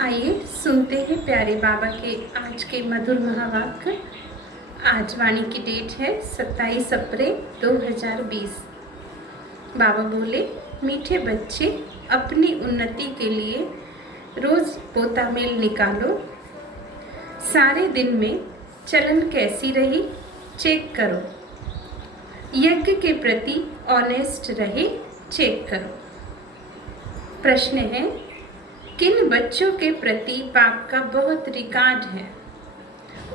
आइए सुनते हैं प्यारे बाबा के आज के मधुर महावाक्य। आज वाणी की डेट है 27 अप्रैल 2020। बाबा बोले, मीठे बच्चे, अपनी उन्नति के लिए रोज पोता मेल निकालो। सारे दिन में चलन कैसी रही चेक करो। यज्ञ के प्रति ऑनेस्ट रहे चेक करो। प्रश्न है, किन बच्चों के प्रति बाप का बहुत रिगार्ड है?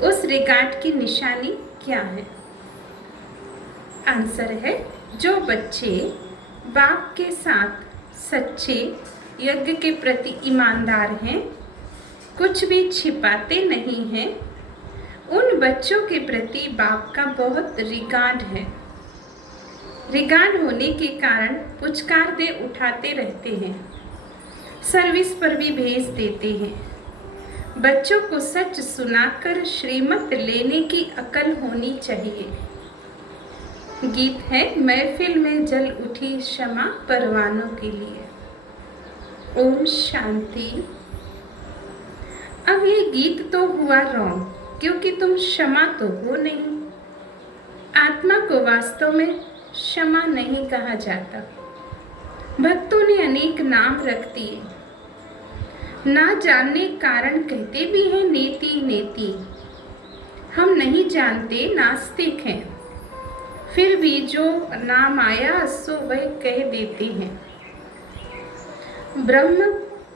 उस रिगार्ड की निशानी क्या है? आंसर है, जो बच्चे बाप के साथ सच्चे, यज्ञ के प्रति ईमानदार हैं, कुछ भी छिपाते नहीं हैं, उन बच्चों के प्रति बाप का बहुत रिगार्ड है। रिगार्ड होने के कारण पुचकार दे उठाते रहते हैं, सर्विस पर भी भेज देते हैं। बच्चों को सच सुनाकर श्रीमत लेने की अकल होनी चाहिए। गीत है, महफिल में जल उठी क्षमा परवानों के लिए। ओम शांति। अब ये गीत तो हुआ रॉन्ग, क्योंकि तुम क्षमा तो हो नहीं। आत्मा को वास्तव में क्षमा नहीं कहा जाता। भक्तों ने अनेक नाम रख दिए, ना जानने कारण कहते भी हैं नेति नेति। हम नहीं जानते, नास्तिक हैं, फिर भी जो नाम आया सो वह कह देते हैं। ब्रह्म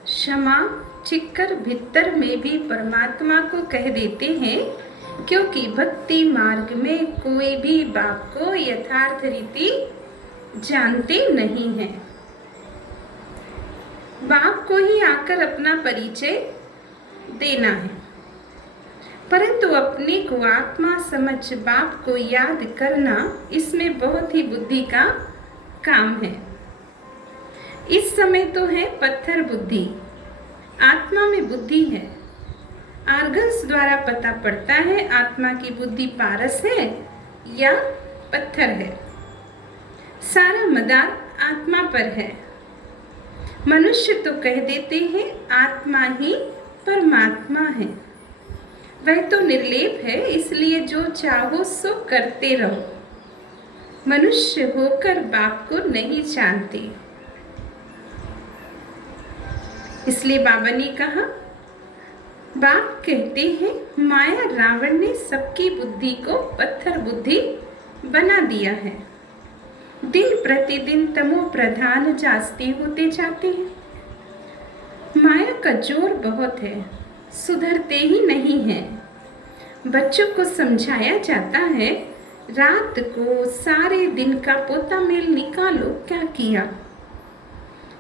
क्षमा चिक्कर भीतर में भी परमात्मा को कह देते हैं, क्योंकि भक्ति मार्ग में कोई भी बाप को यथार्थ रीति जानते नहीं हैं। बाप को ही आकर अपना परिचय देना है, परंतु अपने को आत्मा समझ बाप को याद करना, इसमें बहुत ही बुद्धि का काम है। इस समय तो है पत्थर बुद्धि, आत्मा में बुद्धि है। आर्गन्स द्वारा पता पड़ता है आत्मा की बुद्धि पारस है या पत्थर है। सारा मदार आत्मा पर है। मनुष्य तो कह देते हैं आत्मा ही परमात्मा है। वह तो निर्लेप है, इसलिए जो चाहो सो करते रहो। मनुष्य होकर बाप को नहीं जानते। इसलिए बाबा ने कहा, बाप कहते हैं माया रावण ने सबकी बुद्धि को पत्थर बुद्धि बना दिया है। दिन प्रतिदिन तमो प्रधान जास्ती होते जाते हैं। माया का जोर बहुत है, सुधरते ही नहीं है। बच्चों को समझाया जाता है, रात को सारे दिन का पोता मेल निकालो, क्या किया?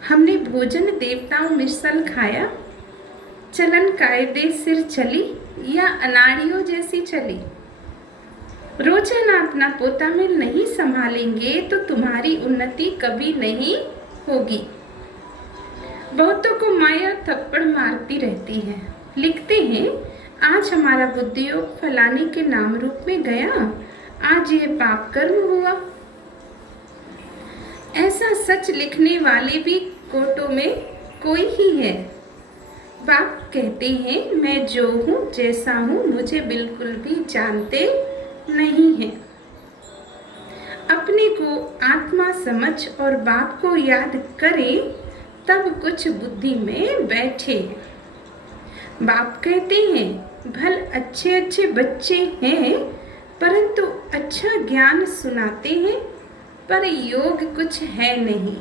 हमने भोजन देवताओं मिसल खाया, चलन कायदे सिर चली या अनाड़ियों जैसी चली। रोजाना अपना पोता मेल नहीं संभालेंगे तो तुम्हारी उन्नति कभी नहीं होगी। बहुतों को माया थप्पड़ मारती रहती है। लिखते हैं, आज हमारा बुद्धि योग फलाने के नाम रूप में गया, आज ये पाप कर्म हुआ। ऐसा सच लिखने वाले भी कोटों में कोई ही है। बाप कहते हैं, मैं जो हूँ जैसा हूँ मुझे बिल्कुल भी जानते नहीं है। अपने को आत्मा समझ और बाप को याद करें, तब कुछ बुद्धि में बैठे। बाप कहते हैं, भल अच्छे अच्छे बच्चे हैं, परंतु अच्छा ज्ञान सुनाते हैं, पर योग कुछ है नहीं,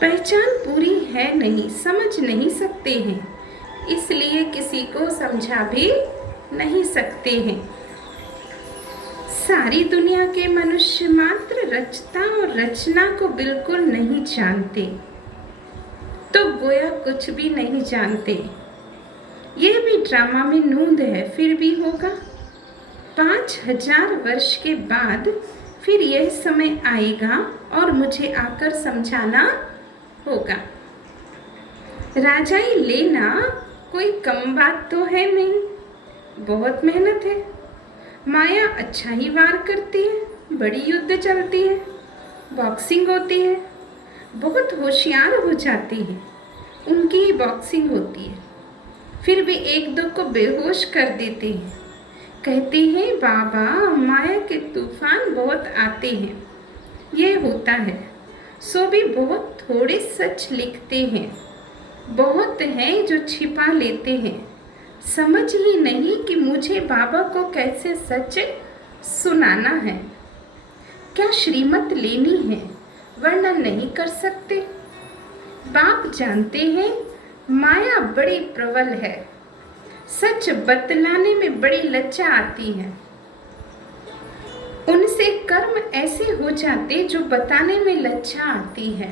पहचान पूरी है नहीं, समझ नहीं सकते हैं, इसलिए किसी को समझा भी नहीं सकते हैं। सारी दुनिया के मनुष्य मात्र रचता और रचना को बिल्कुल नहीं जानते, तो गोया कुछ भी नहीं जानते। यह भी ड्रामा में नूंद है, फिर भी होगा। 5000 वर्ष के बाद फिर यह समय आएगा और मुझे आकर समझाना होगा। राजाई लेना कोई कम बात तो है नहीं, बहुत मेहनत है। माया अच्छा ही वार करती है, बड़ी युद्ध चलती है, बॉक्सिंग होती है, बहुत होशियार हो जाती है, उनकी ही बॉक्सिंग होती है। फिर भी एक दो को बेहोश कर देते हैं। कहते हैं बाबा माया के तूफान बहुत आते हैं। ये होता है। सो भी बहुत थोड़े सच लिखते हैं। बहुत हैं जो छिपा लेते हैं। समझ ही नहीं कि मुझे बाबा को कैसे सच सुनाना है। क्या श्रीमत लेनी है, वर्णन नहीं कर सकते। बाप जानते हैं माया बड़ी प्रबल है। सच बतलाने में बड़ी लज्जा आती है। उनसे कर्म ऐसे हो जाते जो बताने में लज्जा आती है।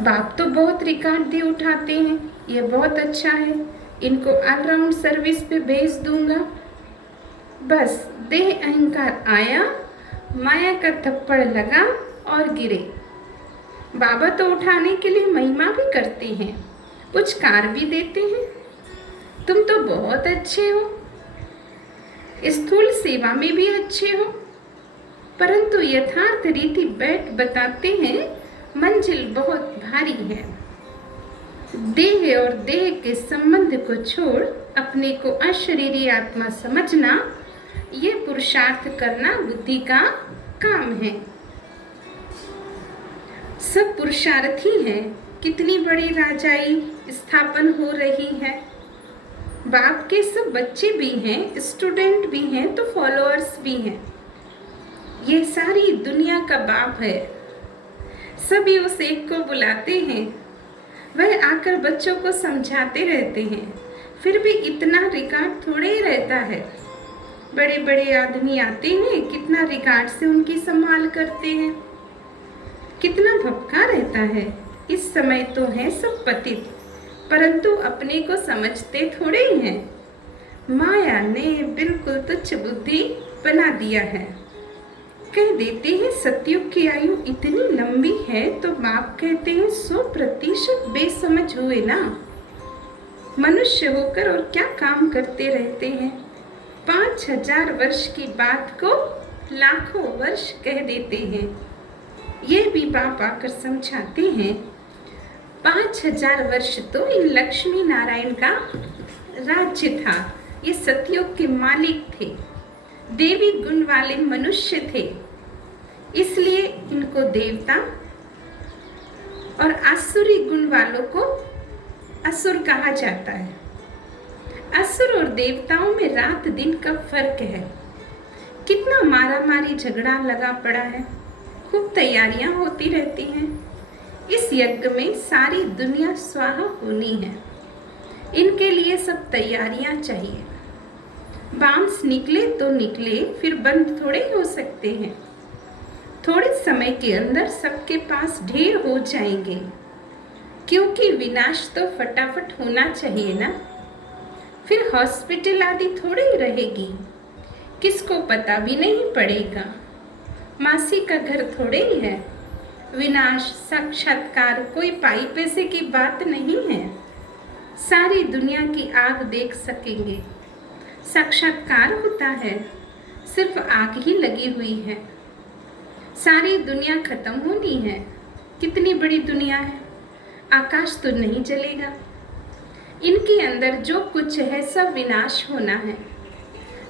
बाप तो बहुत रिकॉर्ड दे उठाते हैं, ये बहुत अच्छा है, इनको ऑलराउंड सर्विस पे भेज दूंगा। बस देह अहंकार आया, माया का थप्पड़ लगा और गिरे। बाबा तो उठाने के लिए महिमा भी करते हैं, पुचकार भी देते हैं। तुम तो बहुत अच्छे हो, स्थूल सेवा में भी अच्छे हो, परंतु यथार्थ रीति बैठ बताते हैं मंजिल बहुत भारी है। देह और देह के संबंध को छोड़ अपने को अशरीरी आत्मा समझना, ये पुरुषार्थ करना बुद्धि का काम है। सब पुरुषार्थी हैं। कितनी बड़ी राजाई स्थापन हो रही है। बाप के सब बच्चे भी हैं, स्टूडेंट भी हैं, तो फॉलोअर्स भी हैं। ये सारी दुनिया का बाप है। सभी उस एक को बुलाते हैं, वह आकर बच्चों को समझाते रहते हैं। फिर भी इतना रिकॉर्ड थोड़े ही रहता है। बड़े बड़े आदमी आते हैं, कितना रिकॉर्ड से उनकी संभाल करते हैं, कितना भपका रहता है। इस समय तो है सब पतित, परंतु अपने को समझते थोड़े ही हैं। माया ने बिल्कुल तुच्छ बुद्धि बना दिया है। कह देते हैं सतयुग की आयु इतनी लंबी है, तो बाप कहते हैं 100% बेसमझ हुए ना। मनुष्य होकर और क्या काम करते रहते हैं। 5000 वर्ष की बात को लाखों वर्ष कह देते हैं। ये भी बाप आकर समझाते हैं 5000 वर्ष तो इन लक्ष्मी नारायण का राज्य था। ये सतयुग के मालिक थे, देवी गुण वाले मनुष्य थे, इसलिए इनको देवता और आसुरी गुण वालों को असुर कहा जाता है। असुर और देवताओं में रात दिन का फर्क है। कितना मारामारी झगड़ा लगा पड़ा है, खूब तैयारियां होती रहती हैं। इस यज्ञ में सारी दुनिया स्वाहा होनी है, इनके लिए सब तैयारियां चाहिए। बांस निकले तो निकले, फिर बंद थोड़े हो सकते हैं। थोड़े समय के अंदर सबके पास ढेर हो जाएंगे, क्योंकि विनाश तो फटाफट होना चाहिए ना। फिर हॉस्पिटल आदि थोड़ी ही रहेगी, किसको पता भी नहीं पड़ेगा। मासी का घर थोड़े ही है। विनाश साक्षात्कार कोई पाई पैसे की बात नहीं है। सारी दुनिया की आग देख सकेंगे। साक्षात्कार होता है, सिर्फ आग ही लगी हुई है। सारी दुनिया खत्म होनी है। कितनी बड़ी दुनिया है, आकाश तो नहीं जलेगा। इनके अंदर जो कुछ है सब विनाश होना है।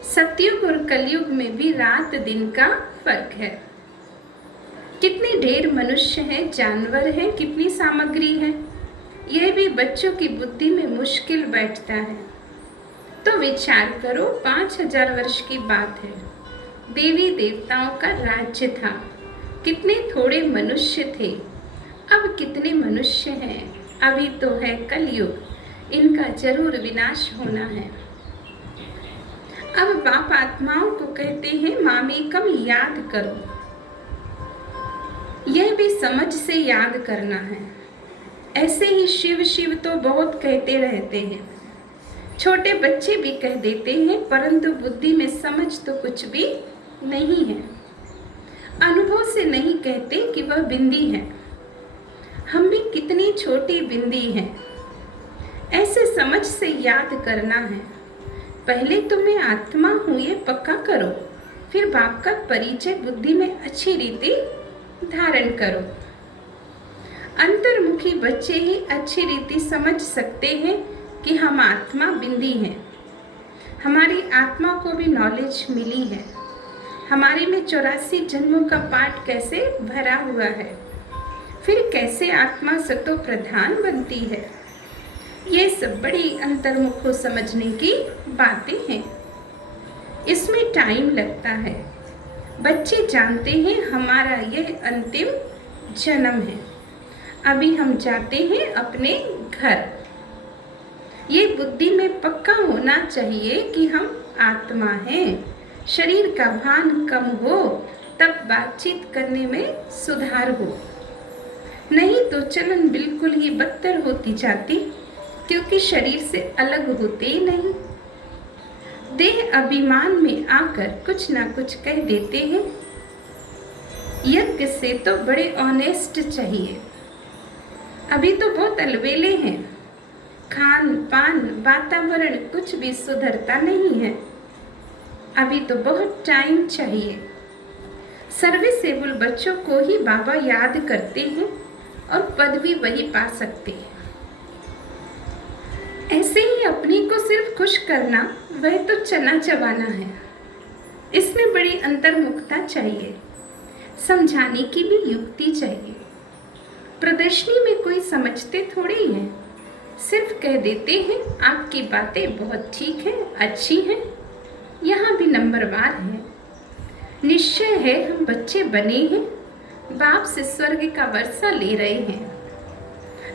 सतयुग और कलयुग में भी रात दिन का फर्क है। कितने ढेर मनुष्य हैं, जानवर हैं, कितनी सामग्री है, यह भी बच्चों की बुद्धि में मुश्किल बैठता है। तो विचार करो, 5000 वर्ष की बात है। देवी देवताओं का राज्य था। कितने थोड़े मनुष्य थे, अब कितने मनुष्य हैं। अभी तो है कलयुग, इनका जरूर विनाश होना है। अब बाप आत्माओं को कहते हैं मामेकम याद करो। यह भी समझ से याद करना है। ऐसे ही शिव शिव तो बहुत कहते रहते हैं, छोटे बच्चे भी कह देते हैं, परंतु बुद्धि में समझ तो कुछ भी नहीं है। अनुभव से नहीं कहते कि वह बिंदी है। हम भी कितनी छोटी बिंदी हैं। ऐसे समझ से याद करना है। पहले तो मैं आत्मा हूँ ये पक्का करो, फिर बाप का परिचय बुद्धि में अच्छी रीति धारण करो। अंतर्मुखी बच्चे ही अच्छी रीति समझ सकते हैं कि हम आत्मा बिंदी हैं। हमारी आत्मा को भी नॉलेज मिली है। हमारे में 84 जन्मों का पाठ कैसे भरा हुआ है, फिर कैसे आत्मा सतो प्रधान बनती है। ये सब बड़ी अंतर्मुख को समझने की बातें हैं। इसमें टाइम लगता है। बच्चे जानते हैं हमारा यह अंतिम जन्म है, अभी हम जाते हैं अपने घर। ये बुद्धि में पक्का होना चाहिए कि हम आत्मा हैं। शरीर का भान कम हो तब बातचीत करने में सुधार हो, नहीं तो चलन बिल्कुल ही बदतर होती जाती, क्योंकि शरीर से अलग होते ही नहीं। देह अभिमान में आकर कुछ ना कुछ कह देते हैं। यज्ञ से तो बड़े ऑनेस्ट चाहिए। अभी तो बहुत अलवेले हैं। खान पान वातावरण कुछ भी सुधरता नहीं है। अभी तो बहुत टाइम चाहिए। सर्विसेबल बच्चों को ही बाबा याद करते हैं और पद भी वही पा सकते हैं। ऐसे ही अपने को सिर्फ खुश करना वह तो चना चबाना है। इसमें बड़ी अंतर्मुखता चाहिए। समझाने की भी युक्ति चाहिए। प्रदर्शनी में कोई समझते थोड़े ही हैं, सिर्फ कह देते हैं आपकी बातें बहुत ठीक हैं, अच्छी हैं, यहाँ भी नंबरवार है। निश्चय है हम बच्चे बने हैं, बाप से स्वर्ग का वर्षा ले रहे हैं।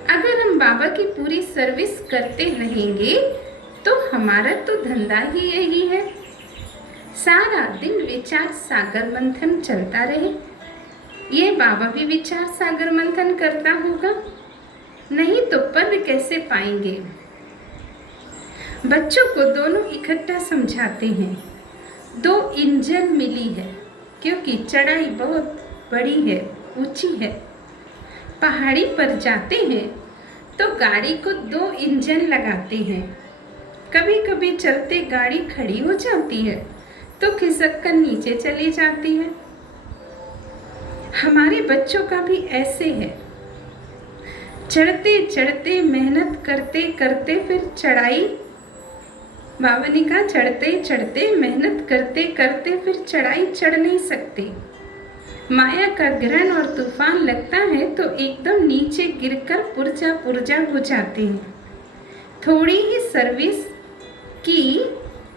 अगर हम बाबा की पूरी सर्विस करते रहेंगे तो हमारा तो धंधा ही यही है। सारा दिन विचार सागर मंथन चलता रहे। ये बाबा भी विचार सागर मंथन करता होगा, नहीं तो पद कैसे पाएंगे। बच्चों को दोनों इकट्ठा समझाते हैं। 2 इंजन मिली है, क्योंकि चढ़ाई बहुत बड़ी है, ऊंची है। पहाड़ी पर जाते हैं तो गाड़ी को 2 इंजन लगाते हैं। कभी कभी चलते गाड़ी खड़ी हो जाती है तो खिसक कर नीचे चली जाती है। हमारे बच्चों का भी ऐसे है। चढ़ते चढ़ते मेहनत करते करते फिर चढ़ाई, बाबा ने कहा चढ़ते चढ़ते मेहनत करते करते फिर चढ़ाई चढ़ नहीं सकते। माया का ग्रहण और तूफान लगता है तो एकदम नीचे गिरकर पुर्जा पुर्जा हो जाते हैं। थोड़ी ही सर्विस की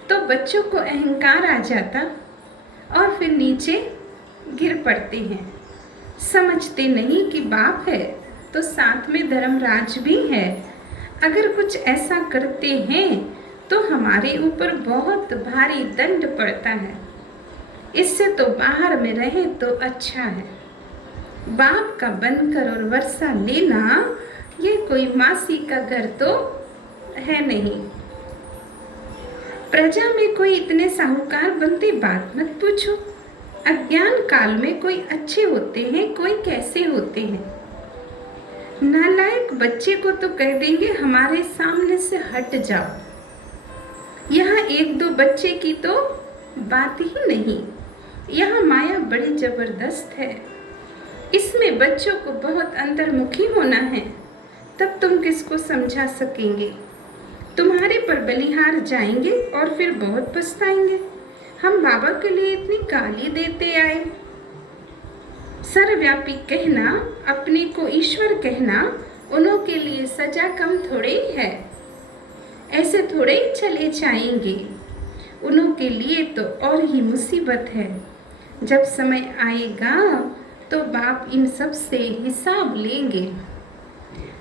तो बच्चों को अहंकार आ जाता और फिर नीचे गिर पड़ते हैं। समझते नहीं कि बाप है तो साथ में धर्मराज भी है। अगर कुछ ऐसा करते हैं तो हमारे ऊपर बहुत भारी दंड पड़ता है। इससे तो बाहर में रहे तो अच्छा है। बाप का बनकर और वर्षा लेना ये कोई मासी का घर तो है नहीं। प्रजा में कोई इतने साहूकार बनते बात मत पूछो। अज्ञान काल में कोई अच्छे होते हैं, कोई कैसे होते हैं। नालायक बच्चे को तो कह देंगे हमारे सामने से हट जाओ। यहाँ 1-2 बच्चे की तो बात ही नहीं। यहाँ माया बड़ी जबरदस्त है। इसमें बच्चों को बहुत अंतर्मुखी होना है, तब तुम किसको समझा सकेंगे। तुम्हारे पर बलिहार जाएंगे और फिर बहुत पछताएंगे। हम बाबा के लिए इतनी गाली देते आए। सर्वव्यापी कहना, अपने को ईश्वर कहना, उन्हों के लिए सजा कम थोड़े ही है। ऐसे थोड़े ही चले जाएंगे। उन्हों के लिए तो और ही मुसीबत है। जब समय आएगा तो बाप इन सब से हिसाब लेंगे।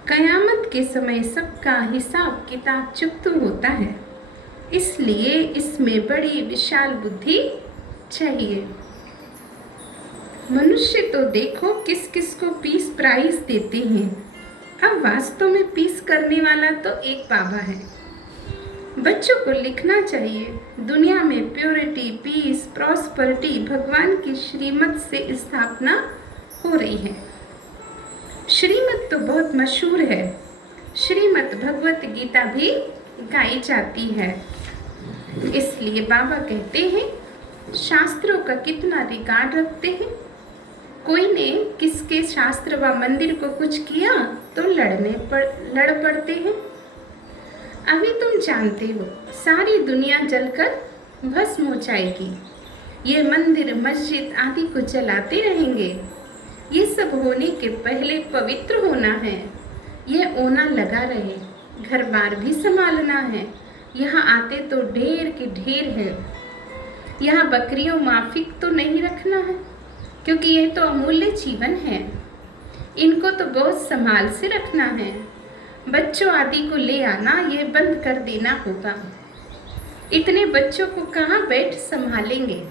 कयामत के समय सबका हिसाब किताब चुकता होता है, इसलिए इसमें बड़ी विशाल बुद्धि चाहिए। मनुष्य तो देखो किस किस को पीस प्राइज देते हैं। अब वास्तव में पीस करने वाला तो एक बाबा है। बच्चों को लिखना चाहिए, दुनिया में प्योरिटी, पीस, प्रॉस्पेरिटी भगवान की श्रीमत से स्थापना हो रही है। श्रीमत तो बहुत मशहूर है। श्रीमत भगवत गीता भी गाई जाती है। इसलिए बाबा कहते हैं शास्त्रों का कितना रिकॉर्ड रखते हैं। कोई ने किसके शास्त्र व मंदिर को कुछ किया तो लड़ पड़ते हैं। अभी तुम जानते हो सारी दुनिया जलकर भस्म हो जाएगी। ये मंदिर मस्जिद आदि को जलाते रहेंगे। ये सब होने के पहले पवित्र होना है। ये ओना लगा रहे, घर बार भी संभालना है। यहाँ आते तो ढेर के ढेर है। यहाँ बकरियों माफिक तो नहीं रखना है, क्योंकि यह तो अमूल्य जीवन है। इनको तो बहुत संभाल से रखना है। बच्चों आदि को ले आना ये बंद कर देना होगा। इतने बच्चों को कहाँ बैठ संभालेंगे।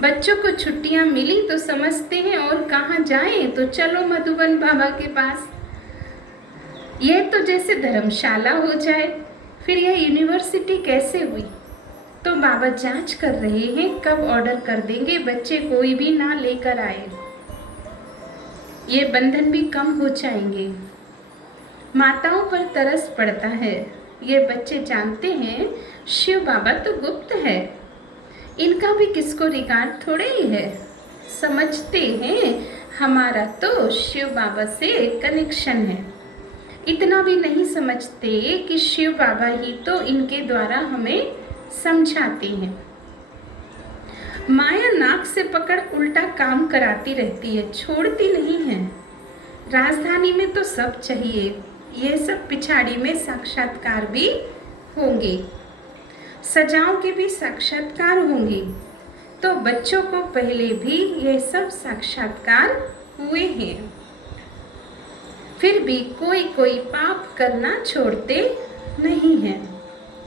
बच्चों को छुट्टियाँ मिली तो समझते हैं और कहाँ जाएं तो चलो मधुबन बाबा के पास। यह तो जैसे धर्मशाला हो जाए, फिर यह यूनिवर्सिटी कैसे हुई। तो बाबा जांच कर रहे हैं कब ऑर्डर कर देंगे बच्चे कोई भी ना लेकर आए। ये बंधन भी कम हो जाएंगे। माताओं पर तरस पड़ता है। ये बच्चे जानते हैं शिव बाबा तो गुप्त है, इनका भी किसको रिगार्ड थोड़े ही है। समझते हैं हमारा तो शिव बाबा से कनेक्शन है। इतना भी नहीं समझते कि शिव बाबा ही तो इनके द्वारा हमें समझाते हैं। माया नाक से पकड़ उल्टा काम कराती रहती है, छोड़ती नहीं है। राजधानी में तो सब चाहिए, ये सब पिछाड़ी में साक्षात्कार भी होंगे, सजाओं के भी साक्षात्कार होंगे। तो बच्चों को पहले भी ये सब साक्षात्कार हुए हैं। फिर भी कोई कोई पाप करना छोड़ते नहीं हैं।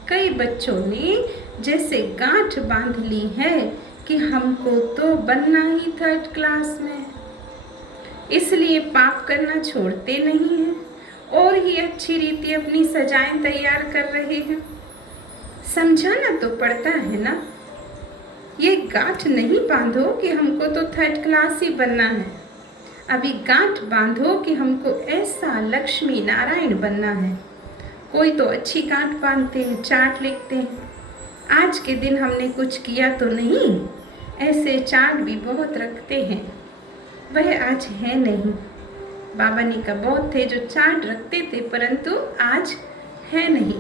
कई बच्चों ने जैसे गांठ बांध ली है कि हमको तो बनना ही थर्ड क्लास में, इसलिए पाप करना छोड़ते नहीं हैं और ही अच्छी रीति अपनी सजाएं तैयार कर रहे हैं। समझाना तो पड़ता है ना। ये गांठ नहीं बांधो कि हमको तो थर्ड क्लास ही बनना है, अभी गांठ बांधो कि हमको ऐसा लक्ष्मी नारायण बनना है। कोई तो अच्छी गांठ बांधते हैं, चार्ट लिखते हैं, आज के दिन हमने कुछ किया तो नहीं, ऐसे चार्ट भी बहुत रखते हैं। वह आज है नहीं। बाबा ने का बहुत थे जो चार्ट रखते थे, परंतु आज है नहीं।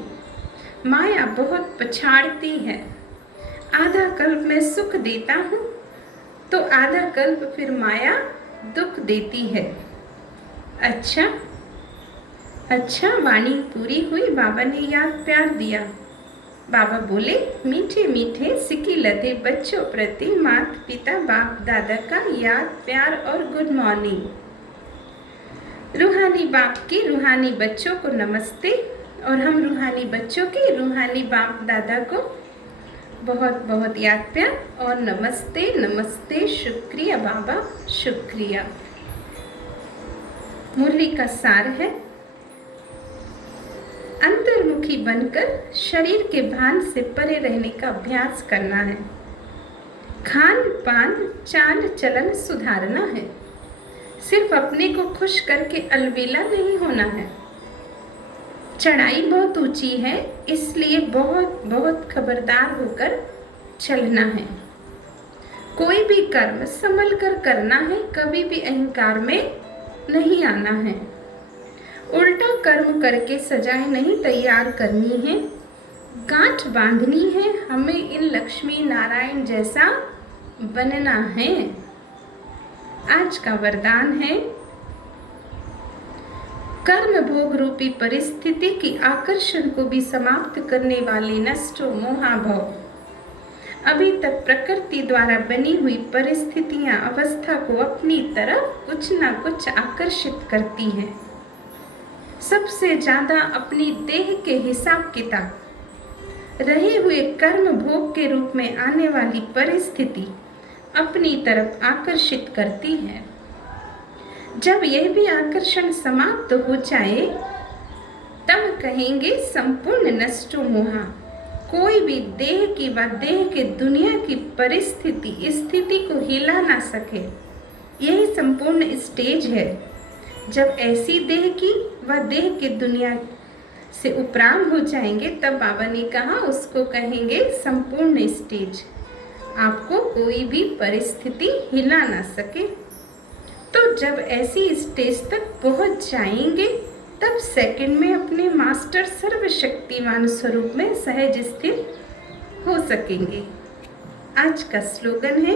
माया बहुत पछाड़ती है। आधा कल्प मैं सुख देता हूँ तो आधा कल्प फिर माया दुख देती है। अच्छा वाणी पूरी हुई। बाबा ने याद प्यार दिया। बाबा बोले, मीठे मीठे सिक्की लदे बच्चों प्रति माता पिता बाप दादा का याद प्यार और गुड मॉर्निंग। रूहानी बाप की रूहानी बच्चों को नमस्ते, और हम रूहानी बच्चों के रूहानी बाप दादा को बहुत बहुत याद प्यार और नमस्ते नमस्ते। शुक्रिया बाबा, शुक्रिया। मुरली का सार है, अंतर्मुखी बनकर शरीर के भान से परे रहने का अभ्यास करना है। खान पान चाल चलन सुधारना है। सिर्फ अपने को खुश करके अलबेला नहीं होना है। चढ़ाई बहुत ऊंची है, इसलिए बहुत बहुत खबरदार होकर चलना है। कोई भी कर्म संभल कर करना है, कभी भी अहंकार में नहीं आना है। उल्टा कर्म करके सजाएं नहीं तैयार करनी है, गांठ बांधनी है। हमें इन लक्ष्मी नारायण जैसा बनना है। आज का वरदान है, कर्म भोग रूपी परिस्थिति की आकर्षण को भी समाप्त करने वाले नष्टो मोहाभव। अभी तक प्रकृति द्वारा बनी हुई परिस्थितियां अवस्था को अपनी तरफ कुछ ना कुछ आकर्षित करती हैं। सबसे ज्यादा अपनी देह के हिसाब किताब रहे हुए कर्म भोग के रूप में आने वाली परिस्थिति अपनी तरफ आकर्षित करती है। जब यह भी आकर्षण समाप्त हो जाए तब कहेंगे संपूर्ण नष्टो मोहा। कोई भी देह की व देह के दुनिया की परिस्थिति स्थिति को हिला ना सके। यही संपूर्ण स्टेज है। जब ऐसी देह की व देह के दुनिया से उपराम हो जाएंगे तब बाबा ने कहा उसको कहेंगे संपूर्ण स्टेज। आपको कोई भी परिस्थिति हिला ना सके। जब ऐसी स्टेज तक पहुंच जाएंगे तब सेकंड में अपने मास्टर सर्वशक्तिमान स्वरूप में सहज स्थिर हो सकेंगे। आज का स्लोगन है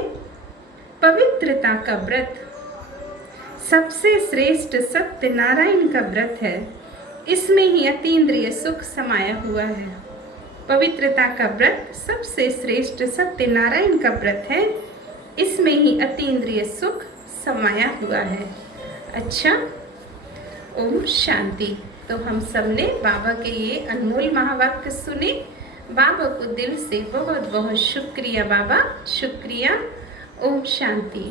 पवित्रता का व्रत सबसे श्रेष्ठ सत्यनारायण का व्रत है, इसमें ही अतीन्द्रिय सुख समाया हुआ है। पवित्रता का व्रत सबसे श्रेष्ठ सत्यनारायण का व्रत है, इसमें ही अतीन्द्रिय सुख समाया हुआ है। अच्छा, ओम शांति। तो हम सबने बाबा के ये अनमोल महावाक्य सुने। बाबा को दिल से बहुत बहुत शुक्रिया बाबा, शुक्रिया। ओम शांति।